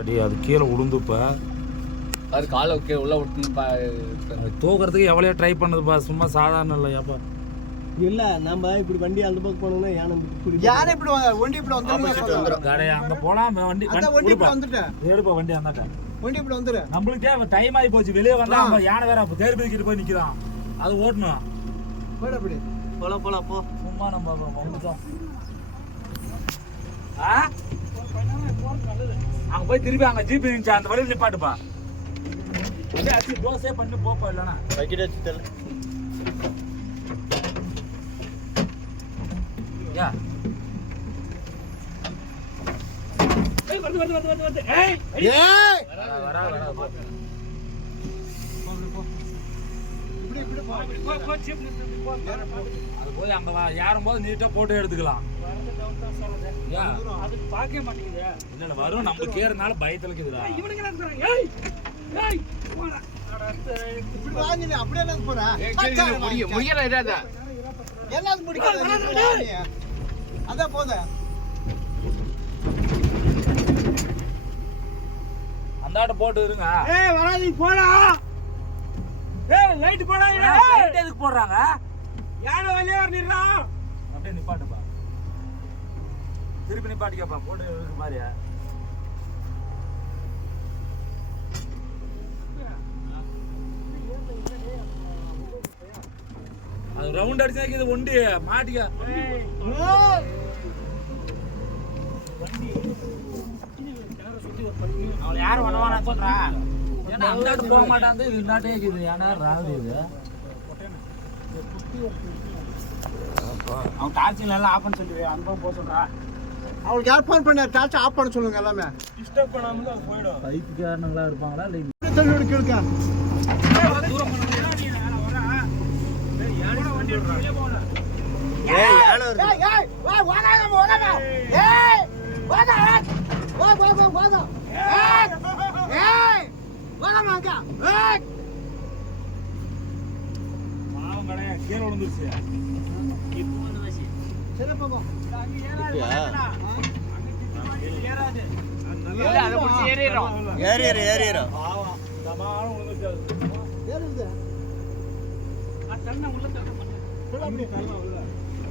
அடி அது கீழே உளுந்துப்பா, அது காலை உள்ள விட்டுப்பா. தூக்கிறதுக்கு எவ்வளோ ட்ரை பண்ணுதுப்பா, சும்மா சாதாரண இல்லையாப்பா. இல்ல நம்ம இப்படி வண்டி அந்த பக்கம் போனோம்னா யானை இப்படி வண்டி இப்படி வந்துடும். கடையா அங்க போலாம், வண்டி வண்டி இப்படி வந்துட்டேன். எடுப்பா வண்டி அந்தாட்ட, வண்டி இப்படி வந்துரு. நம்மளுக்கே டைம் ஆகி போச்சு. வெளியே வந்தா யானை வேற தேர் பிடிக்கிட்டு போய் நிக்கிறான், அது ஓட்டணும். போட அப்படி போலாம் போலாம் போ. சும்மா நம்ம வந்துட்டோம். அங்க போய் திருப்பி அங்க ஜீப் இருந்துச்சு, அந்த வழியில் நிப்பாட்டுப்பா. அப்படியே அச்சு தோசை பண்ணி போப்பா, இல்லைன்னா பக்கெட் வச்சு தரல. யா வருது. ஏய் வரா அது போய் அங்க யாரும் போது நீட்டா போட்டோ எடுத்துக்கலாம். அது பார்க்கவே மாட்டேங்குது. இல்ல வரும், நம்ம கேறனால பயத்துல இருக்குதுடா. இப்படி வாங்கினே அப்படியே எல்லாம் போறா. முடியல இதாத எல்லாம் முடிக்காத. அத போத அந்தாட்ட போட்டு இருங்க. ஏய் வராதீங்க போடா. ஏய் லைட் போடா. லைட் எதுக்கு போடுறாங்க? யாரோ வெளிய வரணும்டா. அப்படியே நிப்பாட்டுப்பா, திருப்பி நிப்பாட்டிக்கப்பா, போட்டு இருக்கு மாதிரி. அது ரவுண்ட் அடிச்சா இது ஒண்டி மாட்டிக்க. அவளை யாரும் பண்ணவானா சொல்றா? ஏன்னா அந்தாட்டு போக மாட்டான், இது இந்தாட்டே இருக்குது. ஏன்னா ராகுது இது. அவன் டார்ச்சிங் எல்லாம் ஆஃப் பண்ண சொல்லி அனுபவம் போக சொல்றா. அவளுக்கு யார் ஃபோன் பண்ண டார்ச் ஆஃப் பண்ண சொல்லுங்க. எல்லாமே டிஸ்டர்ப் பண்ணாம அது போய்டும். பைக்குக்காரங்களா இருப்பாங்களா இல்லை தள்ளி விடு கேளுக்க. தூரம் பண்ணா நீ வரா. ஏய் யானை வண்டி எடுத்து போடா. ஏய் யானை வருது. ஏய் வா வாடா நம்ம வாடா. ஏய் வாடா. வா வா வா வாடா. ஏய் ஏய் வாடா மாங்க. ஏய் பாவம் கடையா கீழே விழுந்துருச்சு. இப்போ வந்து வசி. சரி பாப்பா. அங்க ஏறாது. அங்க ஏறாது. இல்ல அத புடிச்சு ஏறிறோம். ஏறிறோம். பாவம் தமாலும் விழுந்துருச்சு. ஏறுது. தண்ணி உள்ள தள்ள பண்ணு. அப்படி தள்ளலாம் உள்ள.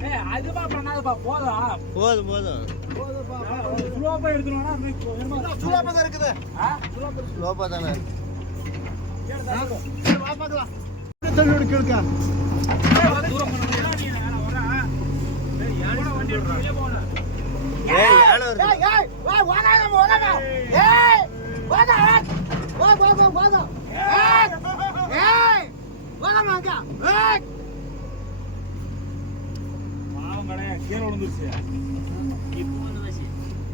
ஏய் அதுவா பண்ணாதப்பா, போதும். போதும். போதுப்பா. ஸ்லோப்பா எடுத்துனோம்னா சூடாப்பா தான் இருக்குது. ஸ்லோப்பா தானே. சரி வா பார்க்கலாம். தள்ளி விடு கேளுக்க. தூரம் பண்ணா நீ வரா. ஏய் யானை வண்டி எடுத்து போடா. ஏய் யானை வருது. ஏய் வா வாடா நம்ம வாடா. ஏய் வாடா. வா வா வா வாடா. ஏய் ஏய் வாடா மாங்க. ஏய் பாவம் கடையா கீழே விழுந்துருச்சு. இப்போ வந்து வசி.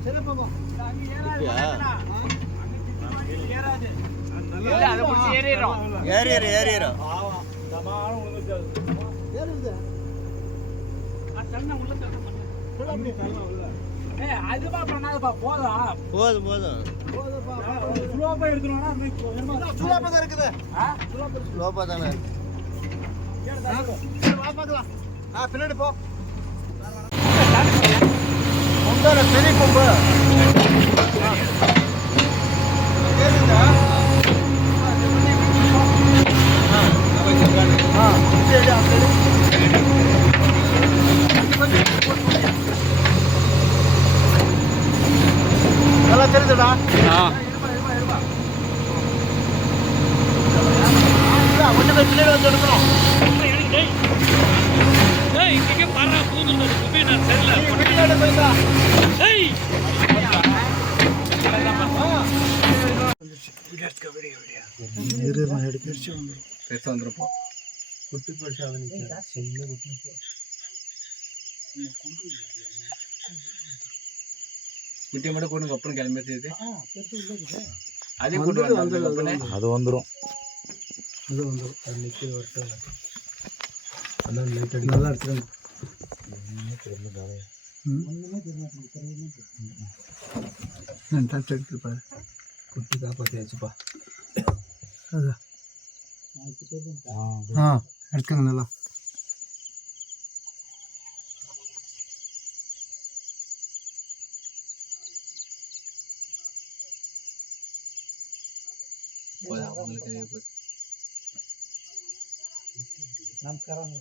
சரி பாப்பா. அங்க ஏறாது. அங்க ஏறாது. இல்ல அத புடிச்சு ஏறிறோம். ஏறிறோம். பாவம் தமாலும் விழுந்துருச்சு. ஏறுது. தண்ணி உள்ள தள்ள பண்ணு. அப்படி தள்ளலாம் உள்ள. ஏய் அதுவா பண்ணாதப்பா, போதும். போதுப்பா. ஸ்லோப்பா எடுத்துனோம்னா சூடாப்பா தான் இருக்குது. ஸ்லோப்பா தானே. சரி வா பார்க்கலாம். பின்னாடி போ. கொண்டாட பெரிய கொம்பு. ஏறுதா? நல்லா தெரியுதுடா. கொஞ்சம் பின்னாடி வந்து எடுக்கணும். ஏய் இங்க பாறா கூதுல குப்பை நான் செல்ல. பின்னாடி போய்டா. ஏய் பெருசா வந்துருப்போம். குட்டி பரிசு அவனுக்கு சின்ன குட்டி. குட்டியை மட்டும் கூடுங்க, அப்புறம் கிளம்பிடுது. அதே கூட்டு வந்து அது வந்துடும். அது நிற்கிது வரட்டும். அதான் லைட் அடி நல்லா எடுத்துக்கணும். டச் எடுத்து பாரு. குட்டி காப்பாற்றியாச்சுப்பா. அதான் எடுத்துங்க நல்லா. போதா உங்களுக்கு நமஸ்காரம்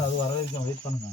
அது வர வரைக்கும் வெயிட் பண்ணுங்க